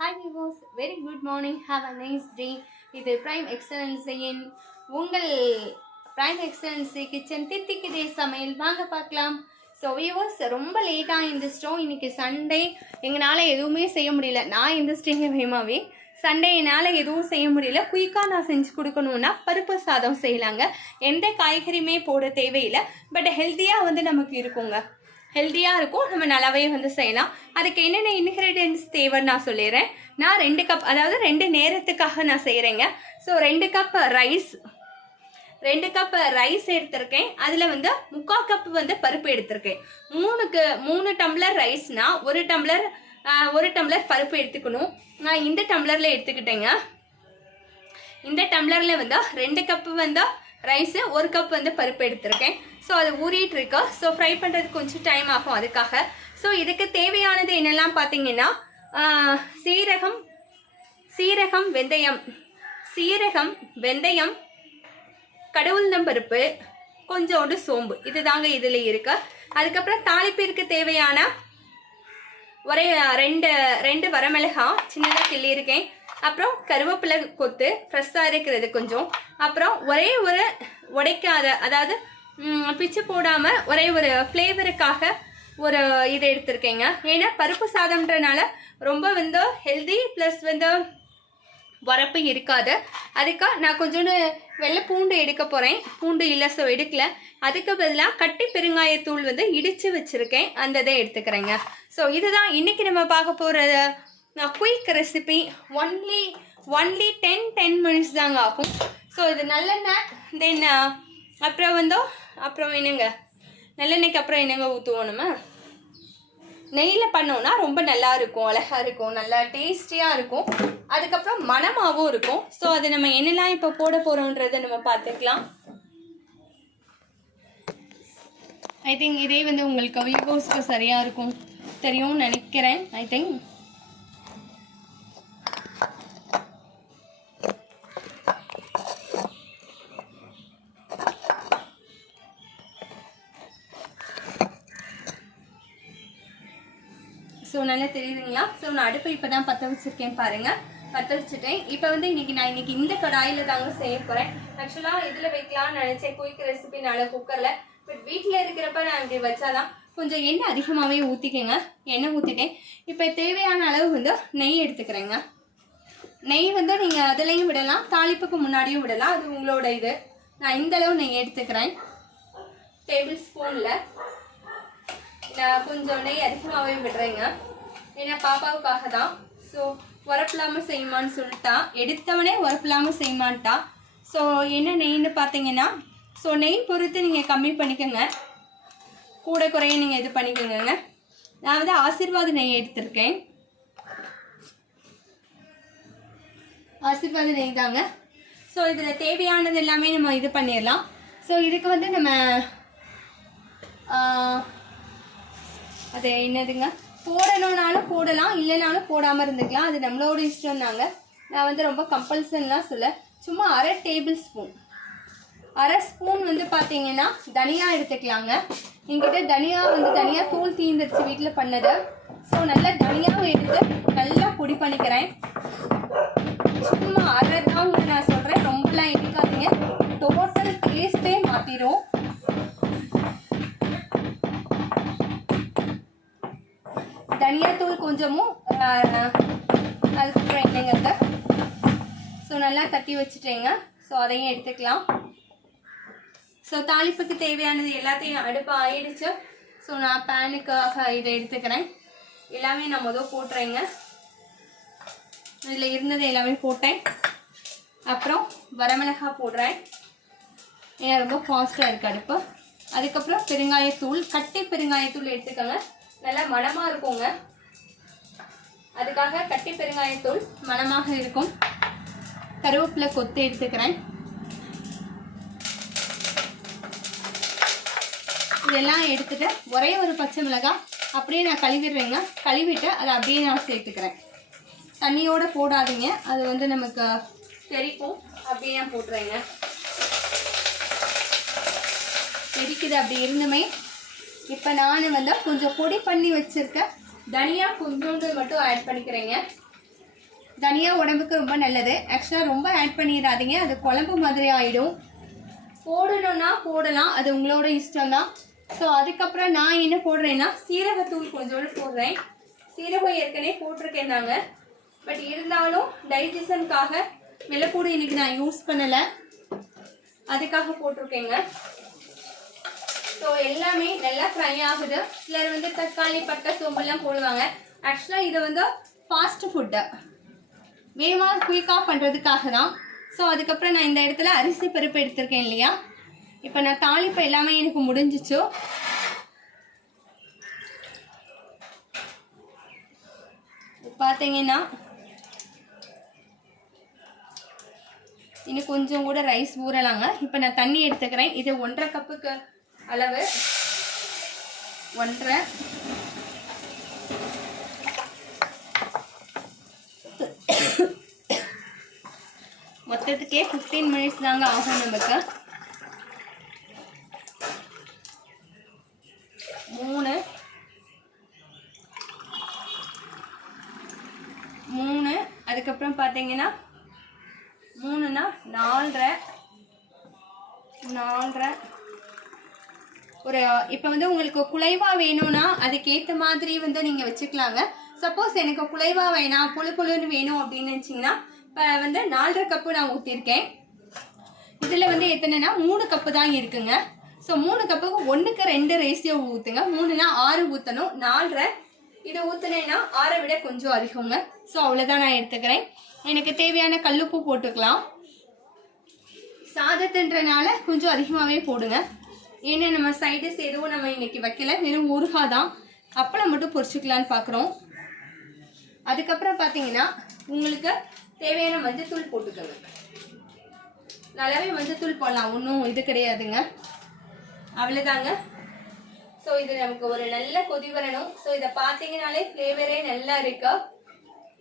Hi viewers, very good morning. Have a nice day. இது prime எக்ஸலன்சியின் உங்கள் prime excellency kitchen தித்திக்குதே சமையல் வாங்க பார்க்கலாம். ஸோ வியூவர்ஸ் ரொம்ப லேட்டாக எழுந்திரிச்சிட்டோம். இன்றைக்கி சண்டே எங்களால் எதுவுமே செய்ய முடியல. நான் எழுந்திரிச்சிட்டேங்க வேகமாகவே. சண்டே என்னால் எதுவும் செய்ய முடியல. குயிக்காக நான் செஞ்சு கொடுக்கணுன்னா பருப்பு சாதம் செய்யலாங்க. எந்த காய்கறியுமே போட தேவையில்லை. பட் ஹெல்த்தியாக நமக்கு இருக்குங்க. ஹெல்த்தியாக இருக்கும். நம்ம நல்லாவே செய்யலாம். அதுக்கு என்னென்ன இன்க்ரீடியன்ஸ் தேவைன்னு நான் சொல்லிடுறேன். நான் 2 கப், அதாவது 2 நேரத்துக்காக நான் செய்கிறேங்க. ஸோ 2 கப் ரைஸ் எடுத்திருக்கேன். அதில் 3/4 கப் பருப்பு எடுத்திருக்கேன். 3 டம்ளர் ரைஸ்னால் 1 டம்ளர் பருப்பு எடுத்துக்கணும். நான் இந்த டம்ளரில் எடுத்துக்கிட்டேங்க. இந்த டம்ளரில் 2 கப்பு ரைஸு 1 கப் பருப்பு எடுத்திருக்கேன். ஸோ அது ஊறிட்டு இருக்கு. ஸோ ஃப்ரை பண்ணுறதுக்கு கொஞ்சம் டைம் ஆகும் அதுக்காக. ஸோ இதுக்கு தேவையானது என்னெல்லாம் பார்த்தீங்கன்னா சீரகம் வெந்தயம் கடவுளுந்தம்பருப்பு, கொஞ்சோண்டு சோம்பு, இது தாங்க இதில் இருக்கு. அதுக்கப்புறம் தாளிப்பிற்கு தேவையான ஒரே 2 வரமிளகாய் சின்னதாக கிள்ளியிருக்கேன். அப்புறம் கருவேப்பிலை கொத்து ஃப்ரெஷ்ஷாக இருக்கிறது கொஞ்சம். அப்புறம் ஒரே ஒரு உடைக்காத, அதாவது பிச்சு போடாமல் ஒரே ஒரு ஃப்ளேவருக்காக ஒரு இதை எடுத்திருக்கேங்க. ஏன்னா பருப்பு சாதம்ன்றனால ரொம்ப ஹெல்தி ப்ளஸ் வரப்பு இருக்காது. அதுக்காக நான் கொஞ்சோண்டு வெள்ளை பூண்டு எடுக்க போகிறேன். பூண்டு இல்லை, ஸோ எடுக்கல. அதுக்கு பதிலாக கட்டி பெருங்காயத்தூள் இடித்து வச்சுருக்கேன். அந்த இதை எடுத்துக்கிறேங்க. ஸோ இதுதான் இன்றைக்கி நம்ம பார்க்க போகிற குயிக் ரெசிபி. ஒன்லி 10 மினிட்ஸ் தாங்க ஆகும். ஸோ இது நல்லெண்ணெய், தென் அப்புறம் என்னங்க, நல்லெண்ணெய்க்கு அப்புறம் என்னங்க ஊற்றுவோம். நம்ம நெய்யில் பண்ணோன்னா ரொம்ப நல்லா இருக்கும், அழகாக இருக்கும், நல்லா டேஸ்டியாக இருக்கும். அதுக்கப்புறம் மணமாகவும் இருக்கும். ஸோ அது நம்ம என்னெல்லாம் இப்போ போட போகிறோன்றதை நம்ம பார்த்துக்கலாம். ஐ திங்க் இதே உங்களுக்கு வியூவர்ஸ்க்கு சரியாக இருக்கும் தெரியும்னு நினைக்கிறேன். ஐ திங்க் ஸோ நல்லா தெரியுதுங்களா? ஸோ நான் அடுப்பை இப்போ தான் பற்ற வச்சுருக்கேன் பாருங்கள். பற்ற வச்சுட்டேன். இப்போ இன்னைக்கு இந்த கடாயில் தாங்க செய்ய போகிறேன். ஆக்சுவலாக இதில் வைக்கலாம்னு நினச்சேன் குயிக் ரெசிபினால குக்கரில். பட் வீட்டில் இருக்கிறப்ப நான் இப்படி வச்சாதான் கொஞ்சம் எண்ணெய் அதிகமாகவே ஊற்றிக்கங்க. எண்ணெய் ஊற்றிட்டேன். இப்போ தேவையான அளவு நெய் எடுத்துக்கிறேங்க. நெய் நீங்கள் அதுலேயும் விடலாம், தாளிப்புக்கு முன்னாடியும் விடலாம், அது உங்களோட இது. நான் இந்த அளவு நெய் எடுத்துக்கிறேன். டேபிள் ஸ்பூனில் நான் கொஞ்சம் நெய் அதிகமாகவே விடுறேங்க. ஏன்னா பாப்பாவுக்காக தான். ஸோ உரப்பில்லாமல் செய்யுமான்னு சொல்லிட்டா, எடுத்தவனே உரப்பில்லாமல் செய்யுமான்ட்டா. ஸோ என்ன நெய்ன்னு பார்த்தீங்கன்னா, ஸோ நெய் பொறுத்து நீங்கள் கம்மி பண்ணிக்கோங்க, கூட குறைய நீங்கள் இது பண்ணிக்கோங்க. நான் ஆசீர்வாத நெய் எடுத்திருக்கேன். ஆசீர்வாத நெய் தாங்க. ஸோ இதில் தேவையானது எல்லாமே நம்ம இது பண்ணிடலாம். ஸோ இதுக்கு நம்ம அது என்னதுங்க, போடணுன்னாலும் போடலாம், இல்லைனாலும் போடாமல் இருந்துக்கலாம். அது நம்மளோட இஷ்டம் தாங்க. நான் ரொம்ப கம்பல்சன்லாம் சொல்ல. சும்மா அரை ஸ்பூன் பார்த்தீங்கன்னா தனியா எடுத்துக்கலாங்க. என்கிட்ட தனியா தனியா தூள் தீந்துருச்சு வீட்டில் பண்ணது. ஸோ நல்லா தனியாவும் எடுத்து நல்லா பொடி பண்ணிக்கிறேன். சும்மா அரை தான் நான் சொல்கிறேன், ரொம்பலாம் எடுக்காதீங்க. டோட்டல் டேஸ்ட்டே மாற்றிடும். தனியாத்தூள் கொஞ்சமும், அதுக்கப்புறம் என்னங்க, ஸோ நல்லா தட்டி வச்சுட்டேங்க. ஸோ அதையும் எடுத்துக்கலாம். ஸோ தாளிப்புக்கு தேவையானது எல்லாத்தையும் அடுப்பு ஆயிடுச்சு. ஸோ நான் பேனுக்காக இதை எடுத்துக்கிறேன். எல்லாமே நான் போட்டுறேங்க. இதில் இருந்தது எல்லாமே போட்டேன். அப்புறம் வரமிளகாய் போடுறேன், ஏன்னா ரொம்ப ஃபாஸ்ட்டாக இருக்குது அடுப்பு. அதுக்கப்புறம் பெருங்காயத்தூள், கட்டி பெருங்காயத்தூள் எடுத்துக்கோங்க, நல்லா மணமாக இருக்குங்க. அதுக்காக கட்டி பெருங்காயத்தூள் மணமாக இருக்கும். கருவேப்பிலை கொத்து எடுத்துக்கிறேன். இதெல்லாம் எடுத்துட்டு ஒரே ஒரு பச்சை மிளகாய் அப்படியே நான் கழுவிடுறேங்க. கழுவிட்டு அதை அப்படியே நான் சேர்த்துக்கிறேன். தண்ணியோடு போடாதீங்க, அது நமக்கு தெரிக்கும். அப்படியே நான் போட்டுறேங்க. தெரிக்குது அப்படி இருந்துமே. இப்போ நான் கொஞ்சம் பொடி பண்ணி வச்சுருக்க தனியா கொஞ்சோண்டு மட்டும் ஆட் பண்ணிக்கிறேங்க. தனியா உடம்புக்கு ரொம்ப நல்லது. ஆக்சுவலாக ரொம்ப ஆட் பண்ணிடாதீங்க, அது குழம்பு மாதிரி ஆகிடும். போடணும்னா போடலாம், அது உங்களோட இஷ்டம் தான். ஸோ அதுக்கப்புறம் நான் என்ன போடுறேன்னா சீரகத்தூள் கொஞ்சோடு போடுறேன். சீரகம் ஏற்கனவே போட்டிருக்கேன் நாங்கள், பட் இருந்தாலும் டைஜஷனுக்காக வெள்ளைப்பூடு இன்னைக்கு நான் யூஸ் பண்ணலை, அதுக்காக போட்டிருக்கேங்க. ஸோ எல்லாமே நல்லா ஃப்ரை ஆகுது. சிலர் வந்து தக்காளி பட்டை சோம்பெல்லாம் போடுவாங்க. ஆக்சுவலாக இது வந்து ஃபாஸ்ட் ஃபுட்டு, வேகமாக குயிக்காக பண்ணுறதுக்காக தான். ஸோ அதுக்கப்புறம் நான் இந்த இடத்துல அரிசி பருப்பு எடுத்திருக்கேன் இல்லையா. இப்போ நான் தாளிப்பு எல்லாமே எனக்கு முடிஞ்சிச்சு. பார்த்தீங்கன்னா இன்னும் கொஞ்சம் கூட ரைஸ் ஊறலாங்க. இப்போ நான் தண்ணி எடுத்துக்கிறேன். இது 1.5 கப்புக்கு அளவு, 1.5. மொத்தத்துக்கே 15 மினிட்ஸ் தாங்க ஆகும் நமக்கு. 3 அதுக்கப்புறம் பார்த்தீங்கன்னா 3னா 4.5 ஒரு. இப்போ வந்து உங்களுக்கு குலைவாக வேணும்னா அதுக்கேற்ற மாதிரி வந்து நீங்கள் வச்சுக்கலாங்க. சப்போஸ் எனக்கு குலைவாக வேணாம், புழுன்னு வேணும் அப்படின்னு நினச்சிங்கன்னா இப்போ வந்து 4.5 கப்பு நான் ஊற்றிருக்கேன். இதில் வந்து எத்தனைனா 3 கப்பு தான் இருக்குங்க. ஸோ 3 கப்புக்கு 1க்கு 2 ரேஷியோ ஊற்றுங்க. 3னா 6 ஊற்றணும். 4.5 இதை ஊற்றுனேன்னா 6 விட கொஞ்சம் அதிகங்க. ஸோ அவ்வளோதான் நான் எடுத்துக்கிறேன். எனக்கு தேவையான கல்லுப்பு போட்டுக்கலாம். சாதத்துன்றனால கொஞ்சம் அதிகமாகவே போடுங்க. ஏன்னா நம்ம சைடிஸ் எதுவும் நம்ம இன்னைக்கு வைக்கல, வெறும் ஊறுகாய் தான். அப்பளம் மட்டும் பொரிச்சுக்கலான்னு பார்க்குறோம். அதுக்கப்புறம் பார்த்தீங்கன்னா உங்களுக்கு தேவையான மஞ்சத்தூள் போட்டுக்கோங்க. நல்லாவே மஞ்சத்தூள் போடலாம், ஒன்றும் இது கிடையாதுங்க. அவ்வளோதாங்க. ஸோ இது நமக்கு ஒரு நல்ல கொதி வரணும். ஸோ இதை பார்த்தீங்கன்னாலே ஃப்ளேவரே நல்லா இருக்கு,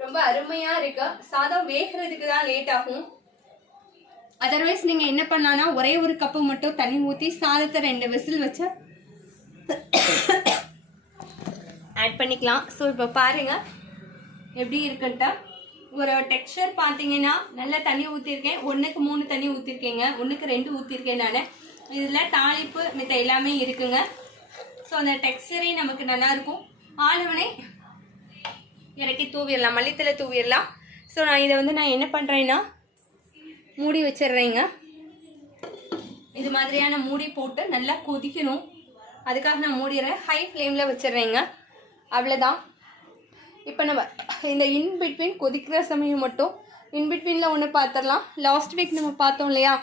ரொம்ப அருமையாக இருக்கு. சாதம் வேகிறதுக்கு தான் லேட் ஆகும். அதர்வைஸ் நீங்கள் என்ன பண்ணலான்னா ஒரே ஒரு கப்பு மட்டும் தண்ணி ஊற்றி சாதத்தை 2 விசில் வச்சு ஆட் பண்ணிக்கலாம். ஸோ இப்போ பாருங்கள் எப்படி இருக்குன்ட்டா ஒரு டெக்ஸ்சர் பார்த்தீங்கன்னா நல்லா தண்ணி ஊற்றிருக்கேன். 1க்கு 3 தண்ணி ஊற்றிருக்கேங்க, 1க்கு 2 ஊற்றிருக்கேன் நான். இதில் தாளிப்பு மித்த எல்லாமே இருக்குங்க. ஸோ அந்த டெக்ஸ்சரே நமக்கு நல்லாயிருக்கும். ஆளுவனை இறக்கி தூவிடலாம், மல்லித்தலை தூவிடலாம். ஸோ நான் இதை வந்து நான் என்ன பண்ணுறேன்னா மூடி வச்சிடுறேங்க. இது மாதிரியான மூடி போட்டு நல்லா கொதிக்கணும், அதுக்காக நான் மூடிடுறேன். ஹை ஃப்ளேமில் வச்சிடுறேங்க. அவ்வளோதான். இப்போ நம்ம இந்த இன்பிட்வீன் கொதிக்கிற சமயம் மட்டும் இன்பிட்வீனில் ஒன்று பார்த்துடலாம். லாஸ்ட் வீக் நம்ம பார்த்தோம் இல்லையா,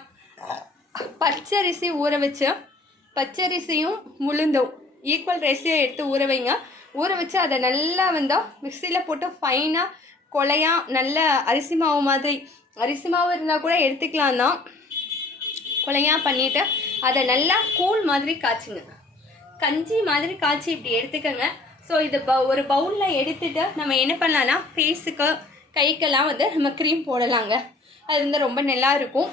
பச்சரிசி ஊற வச்சு, பச்சரிசியும் உளுந்தும் ஈக்குவல் ரேஷியோ எடுத்து ஊற வைங்க. ஊற வச்சு அதை நல்லா வந்து மிக்சியில் போட்டு ஃபைனாக கொலையாக நல்ல அரிசி மாவு மாதிரி, அரிசி மாவு இருந்தால் கூட எடுத்துக்கலாம் தான், கொலையாக பண்ணிவிட்டு அதை நல்லா கூழ் மாதிரி காய்ச்சுங்க, கஞ்சி மாதிரி காய்ச்சி இப்படி எடுத்துக்கோங்க. ஸோ இது ஒரு பவுலில் எடுத்துகிட்டு நம்ம என்ன பண்ணலான்னா ஃபேஸுக்கு கைக்கெல்லாம் வந்து நம்ம க்ரீம் போடலாங்க. அது வந்து ரொம்ப நல்லா இருக்கும்.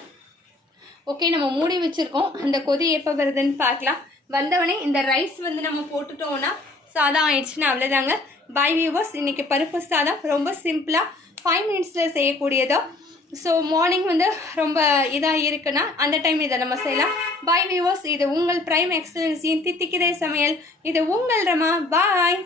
ஓகே, நம்ம மூடி வச்சுருக்கோம். அந்த கொதி எப்போ வருதுன்னு பார்க்கலாம். வந்தவொடனே இந்த ரைஸ் வந்து நம்ம போட்டுட்டோன்னா சாதம் ஆயிடுச்சுன்னா அவ்வளோதாங்க. பை வியூவர்ஸ், இன்றைக்கி பருப்பு சாதம் ரொம்ப சிம்பிளாக 5 மினிட்ஸில் செய்யக்கூடியதோ. ஸோ மார்னிங் வந்து ரொம்ப இதாக இருக்குன்னா அந்த டைம் இதை நம்ம செய்யலாம். பை வியூவர்ஸ், இது உங்கள் பிரைம் எக்ஸலன்ஸின் தித்திக்கிறே சமையல். இது உங்கள் ரமா. பாய்.